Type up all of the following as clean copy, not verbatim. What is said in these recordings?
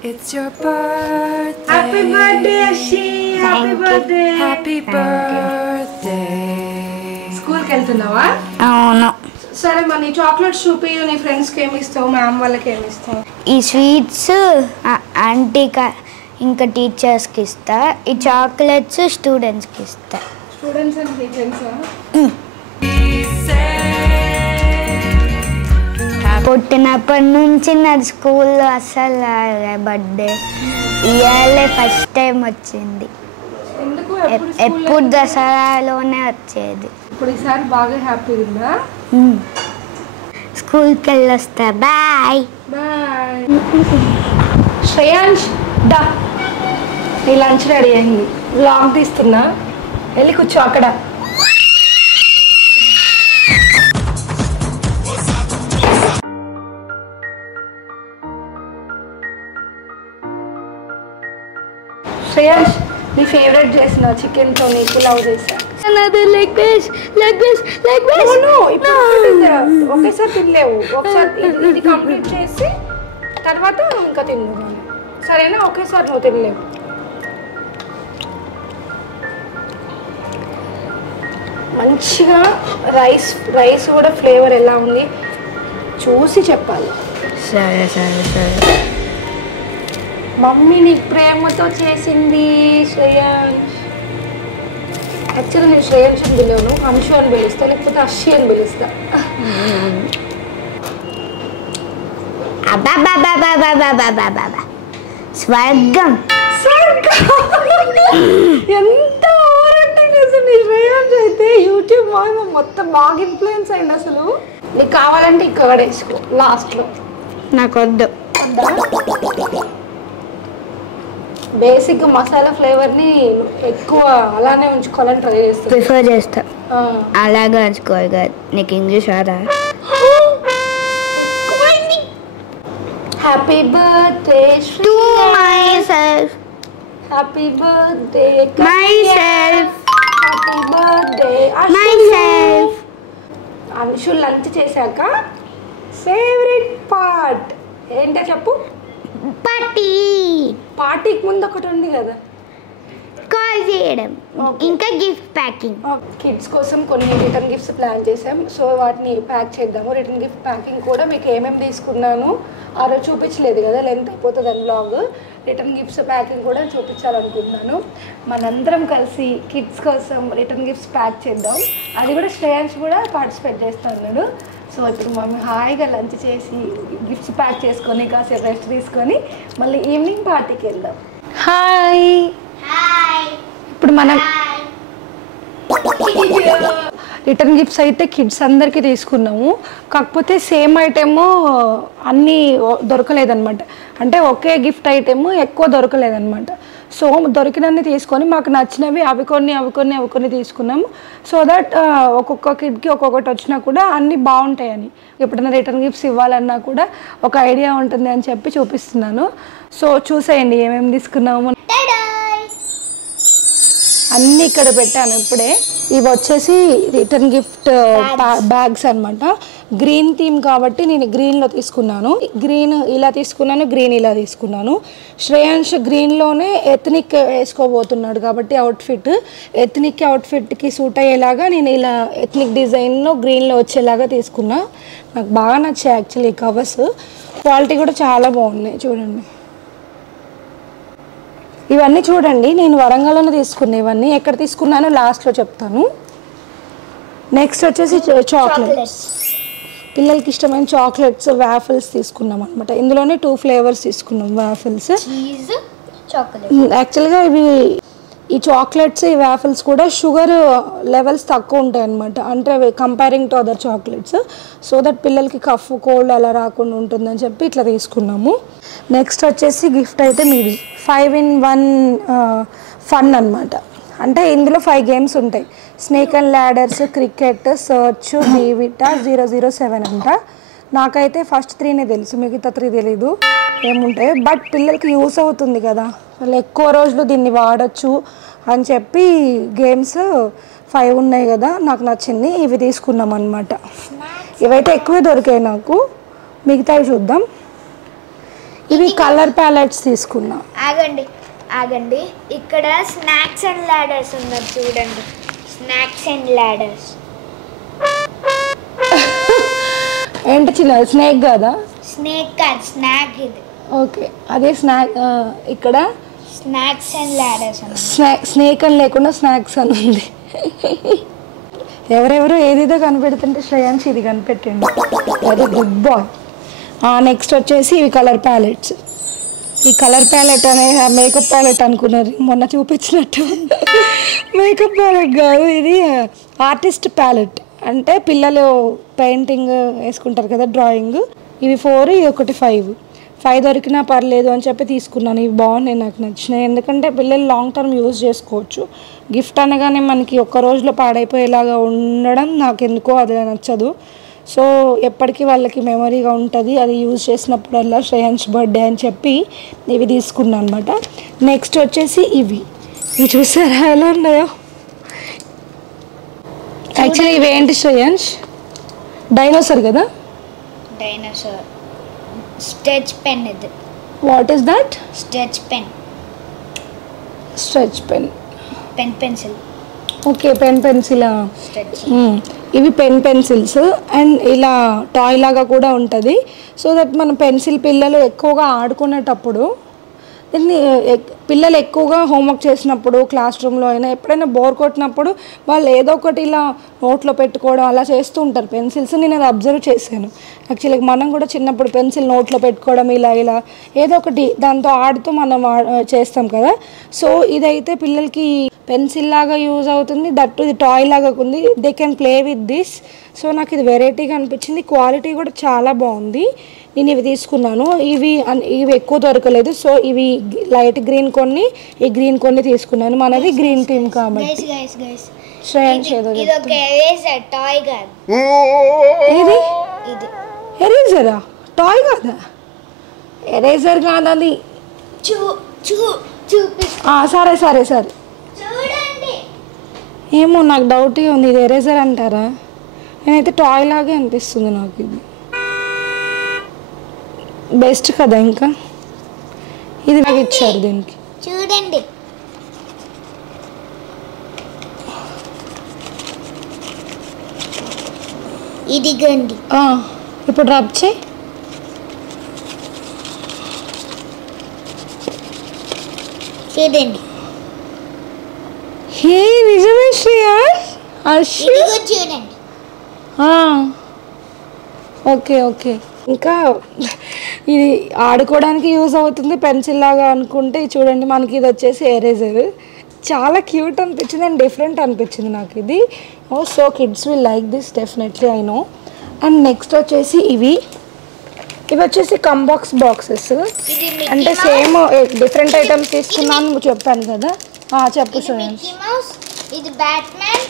It's your birthday. Happy birthday, Ashi. Happy birthday. Happy birthday. School ki veltunava? అవును. సరే మరి నీ chocolates చూపి నీ ఫ్రెండ్స్ కి ఏమి ఇస్తావు మ్యామ్ వాళ్ళకి ఏమి ఇస్తావు? ఈ స్వీట్స్ ఆంటీకి ఇంకా టీచర్స్కి ఇస్తా, ఈ చాక్లెట్స్ స్టూడెంట్స్కి ఇస్తా. స్టూడెంట్స్ అండ్ టీచర్స్ పుట్టినప్పటి నుంచి నాది స్కూల్లో అసలు బర్త్డే ఇయర్లే ఫస్ట్ టైం వచ్చింది. ఎందుకు ఎప్పుడు దసరాలోనే వచ్చేది. ఇప్పుడు ఈసారి బాగా హ్యాపీ ఉందా? స్కూల్కి వెళ్ళొస్తా. Bye bye. శ్రేయాంష్ డా నీ లంచ్ రెడీ అయింది. వ్లాగ్ తీస్తున్నా, వెళ్ళి కూర్చో అక్కడ. శ్రేయాంష్ నీ ఫేవరెట్ చేసిన చికెన్తో నీ పులావ్ చేసా. ఒకేసారి తినలేవు, ఒకసారి ఇది కంప్లీట్ చేసి తర్వాత ఇంకా తిన్నావు సరేనా? ఒకేసారి నువ్వు తినలేవు. మంచిగా రైస్ కూడా ఫ్లేవర్ ఎలా ఉంది చూసి చెప్పాలి. సరే సరే సరే. మమ్మీని ప్రేమతో చేసింది శ్రేయాంష్. యాక్చువల్లీ నేను శ్రేయాంష్ అని పిలవను, అంశు అని పిలుస్తా, లేకపోతే అషి అని పిలుస్తా. స్వర్గం ఎంత ఓవరాక్టింగ్ చేసింది శ్రేయాంష్ అయితే. యూట్యూబ్ మొత్తం బాగా ఇన్ఫ్లుయెన్స్ అయింది అసలు. నీకు కావాలంటే ఇక్కడ వేసుకో లాస్ట్లో. నాకు వద్దు. బేసిక్గా మసాలా ఫ్లేవర్ని ఎక్కువ అలానే ఉంచుకోవాలని ట్రై చేస్తా, ప్రిఫర్ చేస్తా. అలాగే ఉంచుకోవాలి కదా. నీకు ఇంగ్లీష్ రాదా? Happy birthday to myself. Happy birthday myself. Happy birthday myself. Anshu lunch చేశాక ఫేవరెట్ పార్ట్ ఏంటో చెప్పు. పార్టీకి ముందు ఒకటి ఉంది కదా, కాల్ చేయడం, ఇంకా గిఫ్ట్ ప్యాకింగ్. కిడ్స్ కోసం కొన్ని రిటర్న్ గిఫ్ట్స్ ప్లాన్ చేసాం. సో వాటిని ప్యాక్ చేద్దాము. రిటర్న్ గిఫ్ట్ ప్యాకింగ్ కూడా మీకు ఏమేమి తీసుకున్నాను ఆ రోజు చూపించలేదు కదా, లెంత్ అయిపోతుంది అని బ్లాగ్. రిటర్న్ గిఫ్ట్స్ ప్యాకింగ్ కూడా చూపించాలనుకుంటున్నాను. మనందరం కలిసి కిడ్స్ కోసం రిటర్న్ గిఫ్ట్స్ ప్యాక్ చేద్దాం. అది కూడా శ్రేయాంష్ కూడా పార్టిసిపేట్ చేస్తున్నాడు. సో ఇప్పుడు మమ్మీ హాయిగా లంచ్ చేసి గిఫ్ట్స్ ప్యాక్ చేసుకొని కాసేపు రెస్ట్ తీసుకొని మళ్ళీ ఈవినింగ్ పార్టీకి వెళ్దాం. హాయ్. ఇప్పుడు మనం రిటర్న్ గిఫ్ట్స్ అయితే కిడ్స్ అందరికీ తీసుకున్నాము. కాకపోతే సేమ్ ఐటెము అన్నీ దొరకలేదన్నమాట. అంటే ఒకే గిఫ్ట్ ఐటెము ఎక్కువ దొరకలేదన్నమాట. సో దొరికినన్ని తీసుకొని మాకు నచ్చినవి అవి కొన్ని తీసుకున్నాము. సో దట్ ఒక్కొక్క కిడ్కి ఒక్కొక్కటి వచ్చినా కూడా అన్నీ బాగుంటాయని, ఎప్పుడైనా రిటర్న్ గిఫ్ట్స్ ఇవ్వాలన్నా కూడా ఒక ఐడియా ఉంటుంది అని చెప్పి చూపిస్తున్నాను. సో చూసేయండి ఏమేమి తీసుకున్నాము. అన్నీ ఇక్కడ పెట్టాను ఇప్పుడే. ఇవి వచ్చేసి రిటర్న్ గిఫ్ట్ బ్యాగ్స్ అనమాట. గ్రీన్ థీమ్ కాబట్టి నేను గ్రీన్లో తీసుకున్నాను. గ్రీన్ ఇలా తీసుకున్నాను, గ్రీన్ ఇలా తీసుకున్నాను. శ్రేయాంష్ గ్రీన్లోనే ఎథనిక్ వేసుకోబోతున్నాడు కాబట్టి అవుట్ఫిట్, ఎథనిక్ అవుట్ఫిట్కి సూట్ అయ్యేలాగా నేను ఇలా ఎథనిక్ డిజైన్లో గ్రీన్లో వచ్చేలాగా తీసుకున్నా. నాకు బాగా నచ్చాయి యాక్చువల్లీ కవర్స్. క్వాలిటీ కూడా చాలా బాగున్నాయి చూడండి. ఇవన్నీ చూడండి నేను వరంగల్లోనే తీసుకున్నాను. ఇవన్నీ ఎక్కడ తీసుకున్నానో లాస్ట్లో చెప్తాను. నెక్స్ట్ వచ్చేసి చాక్లెట్స్, పిల్లలకి ఇష్టమైన చాక్లెట్స్ వాఫిల్స్ తీసుకున్నాం అనమాట. ఇందులోనే 2 ఫ్లేవర్స్ తీసుకున్నాం వాఫిల్స్. యాక్చువల్గా ఇవి ఈ చాక్లెట్స్ ఈ వాఫిల్స్ కూడా షుగర్ లెవెల్స్ తక్కువ ఉంటాయి అనమాట, అంటే comparing to other chocolates. So that పిల్లలకి కఫ్ కోల్డ్ అలా రాకుండా ఉంటుందని చెప్పి ఇట్లా తీసుకున్నాము. నెక్స్ట్ వచ్చేసి గిఫ్ట్ అయితే మీది 5-in-1 ఫన్ అనమాట. అంటే ఇందులో 5 గేమ్స్ ఉంటాయి. Snake and ladders, cricket, search, డీవిటా, 007 అంట. నాకైతే ఫస్ట్ 3నే తెలుసు, మిగతా 3 తెలీదు ఏముంటాయి. బట్ పిల్లలకి యూస్ అవుతుంది కదా, వాళ్ళు ఎక్కువ రోజులు దీన్ని వాడచ్చు అని చెప్పి గేమ్స్ 5 ఉన్నాయి కదా, నాకు నచ్చింది ఇవి తీసుకున్నాం అనమాట. ఇవైతే ఎక్కువే దొరికాయి నాకు, మిగతావి చూద్దాం. ఇవి కలర్ ప్యాలెట్స్ తీసుకున్నా. ఆగండి ఇక్కడ స్నాక్స్ అండ్ లాడర్స్ ఉన్నది చూడండి. స్నాక్స్ అండ్ లాడర్స్ ఏంటి చిన్న స్నేక్ కాదా? స్నేక్ కాదు, స్నాక్ ఇది. ఓకే అదే స్నాక్. ఇక్కడ స్నాక్స్ అండ్ లాడర్స్ స్నేక్ అని లేకుండా స్నాక్స్ అని ఉంది. ఎవరెవరు ఏదేదో కనిపెడుతుంటే శ్రేయాన్స్ ఇది కనిపెట్టండి. అదే గుడ్ బాయ్. నెక్స్ట్ వచ్చేసి ఇవి కలర్ ప్యాలెట్స్. ఈ కలర్ ప్యాలెట్ అనే మేకప్ ప్యాలెట్ అనుకున్నారు మొన్న చూపించినట్టు. మేకప్ ప్యాలెట్ కాదు, ఇది ఆర్టిస్ట్ ప్యాలెట్. అంటే పిల్లలు పెయింటింగ్ వేసుకుంటారు కదా, డ్రాయింగ్. ఇవి 4, ఇది ఒకటి 5 దొరికినా పర్లేదు అని చెప్పి తీసుకున్నాను. ఇవి బాగున్నాయి, నాకు నచ్చినాయి. ఎందుకంటే పిల్లలు లాంగ్ టర్మ్ యూజ్ చేసుకోవచ్చు. గిఫ్ట్ అనగానే మనకి ఒక్క రోజులో పాడైపోయేలాగా ఉండడం నాకు ఎందుకో అది నచ్చదు. సో ఎప్పటికీ వాళ్ళకి మెమరీగా ఉంటుంది, అది యూజ్ చేసినప్పుడల్లా శ్రేయాన్స్ బర్త్డే అని చెప్పి ఇవి తీసుకున్నాను అనమాట. నెక్స్ట్ వచ్చేసి ఇవి చూసారా ఎలా ఉన్నాయో. యాక్చువల్లీ ఇవి ఏంటి శ్రేయాన్స్? డైనోసార్ కదా? Dinosaur sketch pen. ఇది what is that? Sketch pen. Stretch pen, pencil. Okay పెన్సిలా. ఇవి పెన్సిల్స్ అండ్ ఇలా టాయ్ లాగా కూడా ఉంటుంది. సో దట్ మన పెన్సిల్ పిల్లలు ఎక్కువగా ఆడుకునేటప్పుడు దీన్ని పిల్లలు ఎక్కువగా హోంవర్క్ చేసినప్పుడు క్లాస్ రూమ్లో అయినా ఎప్పుడైనా బోర్ కొట్టినప్పుడు వాళ్ళు ఏదో ఒకటి ఇలా నోట్లో పెట్టుకోవడం అలా చేస్తూ ఉంటారు పెన్సిల్స్. నేను అది అబ్జర్వ్ చేశాను. యాక్చువల్లీ మనం కూడా చిన్నప్పుడు పెన్సిల్ నోట్లో పెట్టుకోవడం ఇలా ఏదో ఒకటి దాంతో ఆడుతూ మనం చేస్తాం కదా. సో ఇదైతే పిల్లలకి పెన్సిల్ లాగా యూజ్ అవుతుంది, దట్టు ఇది టాయ్ లాగా ఉంది. They can play with this. So నాకు ఇది వెరైటీగా అనిపించింది. క్వాలిటీ కూడా చాలా బాగుంది. నేను ఇవి తీసుకున్నాను. ఇవి ఎక్కువ దొరకలేదు. సో ఇవి లైట్ గ్రీన్ కొన్ని, ఈ గ్రీన్ కొన్ని తీసుకున్నాను. మనది గ్రీన్ టీమ్ కాబట్టి. ఎరేజరా? టాయ్ కాదా? ఎరేజర్ కాదది. సరే ఏమో నాకు డౌట్గా ఉంది. ఇది ఎరేజర్ అంటారా? నేనైతే టాయ్ లాగే అనిపిస్తుంది నాకు. ఇది బెస్ట్ కదా. ఇంకా ఇది నాకు ఇచ్చారు దీనికి. చూడండి ఇదిగోండి. ఇప్పుడు రబ్ చేయి. చూడండి. హే నిజమే శ్రేయాస్. చూడండి. ఓకే ఇంకా ఇది ఆడుకోవడానికి యూజ్ అవుతుంది పెన్సిల్ లాగా అనుకుంటే చూడండి. మనకి ఇది వచ్చేసి ఎరేజర్. చాలా క్యూట్ అనిపించింది అండ్ డిఫరెంట్ అనిపించింది నాకు ఇది. So kids will like this definitely, I know. And next వచ్చేసి ఇవి వచ్చేసి కంబాక్స్ బాక్సెస్. అంటే సేమ్ డిఫరెంట్ ఐటమ్స్ తీసుకున్నాను చెప్పాను కదా. చెప్పు శ్రేయాన్స్. ఇది బ్యాట్మ్యాన్,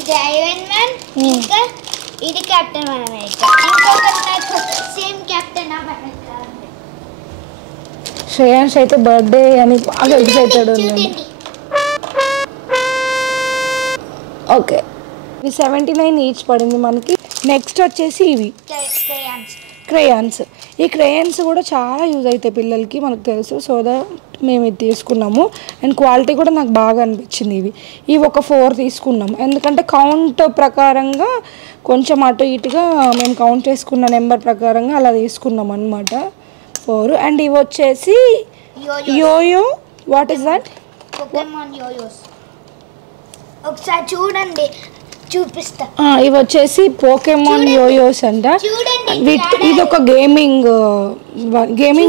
ఇది ఐరన్ మ్యాన్, ఇంకా ఇది కెప్టెన్ అమెరికా. ఇంకొకటి సేమ్ కెప్టెన్ అమెరికా. శ్రేయాన్స్ అయితే బర్త్డే అని బాగా ఎక్సైటెడ్ ఉంది. ఓకే ఇది 79 ఈచ్ పడింది మనకి. నెక్స్ట్ వచ్చేసి ఇవి క్రేయాన్స్. ఈ క్రేయాన్స్ కూడా చాలా యూజ్ అవుతాయి పిల్లలకి, మనకు తెలుసు. సో దట్ మేము ఇది తీసుకున్నాము. అండ్ క్వాలిటీ కూడా నాకు బాగా అనిపించింది. ఇవి ఒక 4 తీసుకున్నాము. ఎందుకంటే కౌంట్ ప్రకారంగా కొంచెం అటు ఇటుగా మేము కౌంట్ చేసుకున్న నెంబర్ ప్రకారంగా అలా తీసుకున్నాం అనమాట 4. అండ్ ఇవి వచ్చేసి yoyo. What is that? Pokemon yoyos. ఒకసారి చూడండి, చూపిస్తా. ఇవి వచ్చేసి పోకెమాన్ యోయోస్ అంట. ఇది ఒక గేమింగ్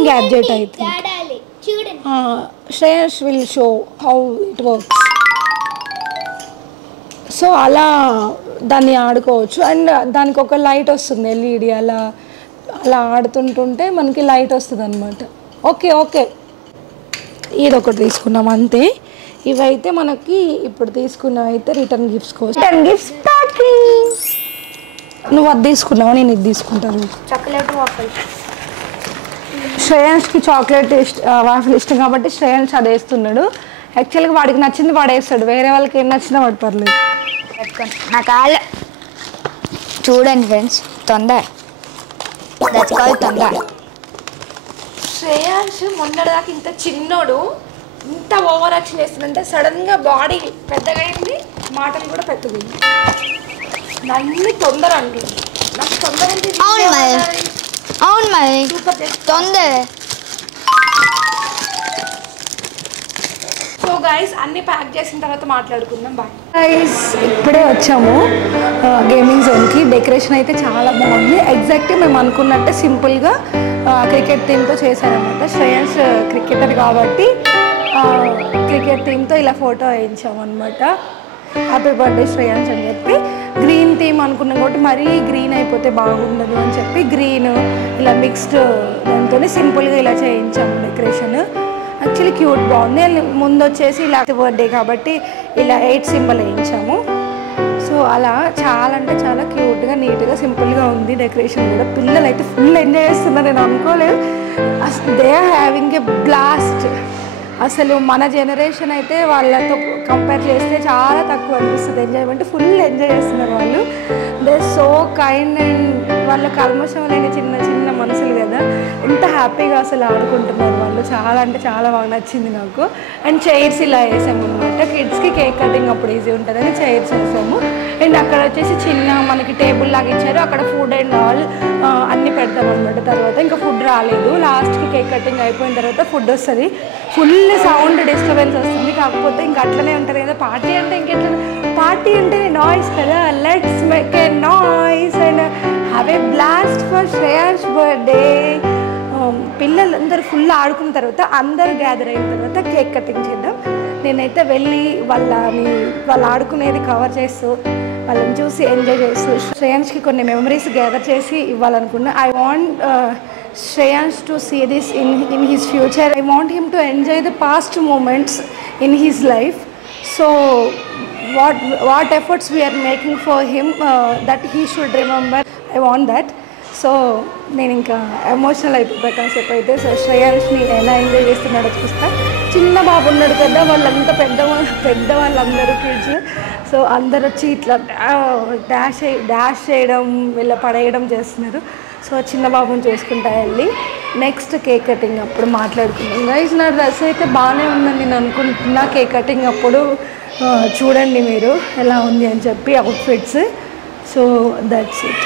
గ్యాడ్జెట్ అయితే. Shreyas will show how it works. So అలా దాన్ని ఆడుకోవచ్చు. అండ్ దానికి ఒక లైట్ వస్తుంది LED. అలా ఆడుతుంటుంటే మనకి లైట్ వస్తుంది అనమాట. ఓకే ఇది ఒకటి తీసుకున్నాం అంతే. ఇవైతే మనకి ఇప్పుడు తీసుకున్నవి అయితే రిటర్న్ గిఫ్ట్స్ కోసం. Return gifts packing. నువ్వు అది తీసుకున్నావు, నేను ఇది తీసుకుంటాను. Chocolate waffle. శ్రేయాన్స్కి చాక్లెట్ వాఫల్ ఇష్టం కాబట్టి శ్రేయాన్స్ అది వేస్తున్నాడు. యాక్చువల్గా వాడికి నచ్చింది వాడు వేస్తాడు, వేరే వాళ్ళకి ఏం నచ్చినా వాడు పర్లేదు. నాకు చూడండి ఫ్రెండ్స్, తొందర. శ్రేయాంశ్ మొన్నటిదాకా ఇంత చిన్నోడు ఇంత ఓవర్ యాక్షన్ చేస్తుందంటే సడన్గా బాడీ పెద్దగా అయింది, మాటలు కూడా పెద్దది. నన్ను తొందర అండి, నాకు తొందర అవును మరి తొందర. సో గైస్ అన్నీ ప్యాక్ చేసిన తర్వాత మాట్లాడుకుందాం. బాయ్ గైస్, ఇప్పుడే వచ్చాము గేమింగ్ జోన్కి. డెకరేషన్ అయితే చాలా బాగుంది. ఎగ్జాక్ట్గా మేము అనుకున్నట్టే సింపుల్గా క్రికెట్ థీమ్తో చేశారనమాట. శ్రేయస్ క్రికెటర్ కాబట్టి క్రికెట్ థీమ్తో ఇలా ఫోటో వేయించామన్నమాట. హ్యాపీ బర్త్డే శ్రేయాన్స్ అని చెప్పి. గ్రీన్ థీమ్ అనుకున్నాం కాబట్టి మరీ గ్రీన్ అయిపోతే బాగుండదు అని చెప్పి గ్రీన్ ఇలా మిక్స్డ్ దాంతో సింపుల్గా ఇలా చేయించాము డెకరేషన్. యాక్చువల్లీ క్యూట్ బాగుంది. ముందు వచ్చేసి ఇలా బర్త్డే కాబట్టి ఇలా 8 సింబల్ వేయించాము. సో అలా చాలా అంటే చాలా క్యూట్గా నీట్గా సింపుల్గా ఉంది డెకరేషన్ కూడా. పిల్లలు అయితే ఫుల్ ఎంజాయ్ చేస్తున్నారు, నేను అనుకోలేదు. అసలు they are having a blast. అసలు మన జనరేషన్ అయితే వాళ్ళతో కంపేర్ చేస్తే చాలా తక్కువ అనిపిస్తుంది ఎంజాయ్మెంట్. ఫుల్ ఎంజాయ్ చేస్తున్నారు వాళ్ళు. దే సో కైండ్ అండ్ వాళ్ళ కల్మషం లేని చిన్న చిన్న మనసులు కదా, ఎంత హ్యాపీగా అసలు ఆడుకుంటున్నారు వాళ్ళు. చాలా అంటే చాలా బాగా నచ్చింది నాకు. అండ్ చైర్స్ ఇలా వేసాము అనమాట. కిడ్స్కి కేక్ కటింగ్ అప్పుడు ఈజీ ఉంటుందని చైర్స్ వేసాము. అండ్ అక్కడ వచ్చేసి చిన్న మనకి టేబుల్ లాగా ఇచ్చారు, అక్కడ ఫుడ్ అండ్ ఆల్ అన్నీ పెడతాం అనమాట. తర్వాత ఇంకా ఫుడ్ రాలేదు, లాస్ట్కి కేక్ కటింగ్ అయిపోయిన తర్వాత ఫుడ్ వస్తుంది. ఫుల్ సౌండ్ డిస్టర్బెన్స్ వస్తుంది, కాకపోతే ఇంకా అట్లనే ఉంటుంది కదా. పార్టీ అంటే ఇంకెట్లా, పార్టీ అంటే నాయిస్ కదా. Let's make a noise and have a blast for Shreyans birthday. పిల్లలందరూ ఫుల్ ఆడుకున్న తర్వాత అందరూ గ్యాదర్ అయిన తర్వాత కేక్ కటింగ్ చేద్దాం. నేనైతే వెళ్ళి వాళ్ళు ఆడుకునేది కవర్ చేస్తూ వాళ్ళని చూసి ఎంజాయ్ చేస్తూ శ్రేయాన్స్కి కొన్ని మెమరీస్ గ్యాదర్ చేసి ఇవ్వాలనుకున్నా. I want Shreyans to see this in his future. I want him to enjoy the past moments in his life. So what efforts we are making for him that he should remember. I want that. So నేను ఇంకా emotional అయిపోతా కాసేపు అయితే. So శ్రేయాన్స్ని ఎలా enjoy చేస్తున్నాడో చూస్తా. చిన్న బాబు ఉన్నాడు కదా, వాళ్ళంతా పెద్దవాళ్ళందరూ కిడ్స్. సో అందరు వచ్చి ఇట్లా డాష్ చేయడం ఇలా పడేయడం చేస్తున్నారు. సో చిన్న బాబుని చూసుకుంటా వెళ్ళి నెక్స్ట్ కేక్ కటింగ్ అప్పుడు మాట్లాడుకుందాం. గైస్ నా డ్రెస్ అయితే బాగానే ఉందని నేను అనుకుంటున్నా. కేక్ కటింగ్ అప్పుడు చూడండి మీరు ఎలా ఉంది అని చెప్పి outfits. So that's it.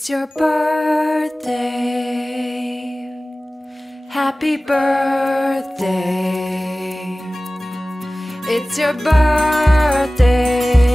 It's your birthday. Happy birthday. It's your birthday.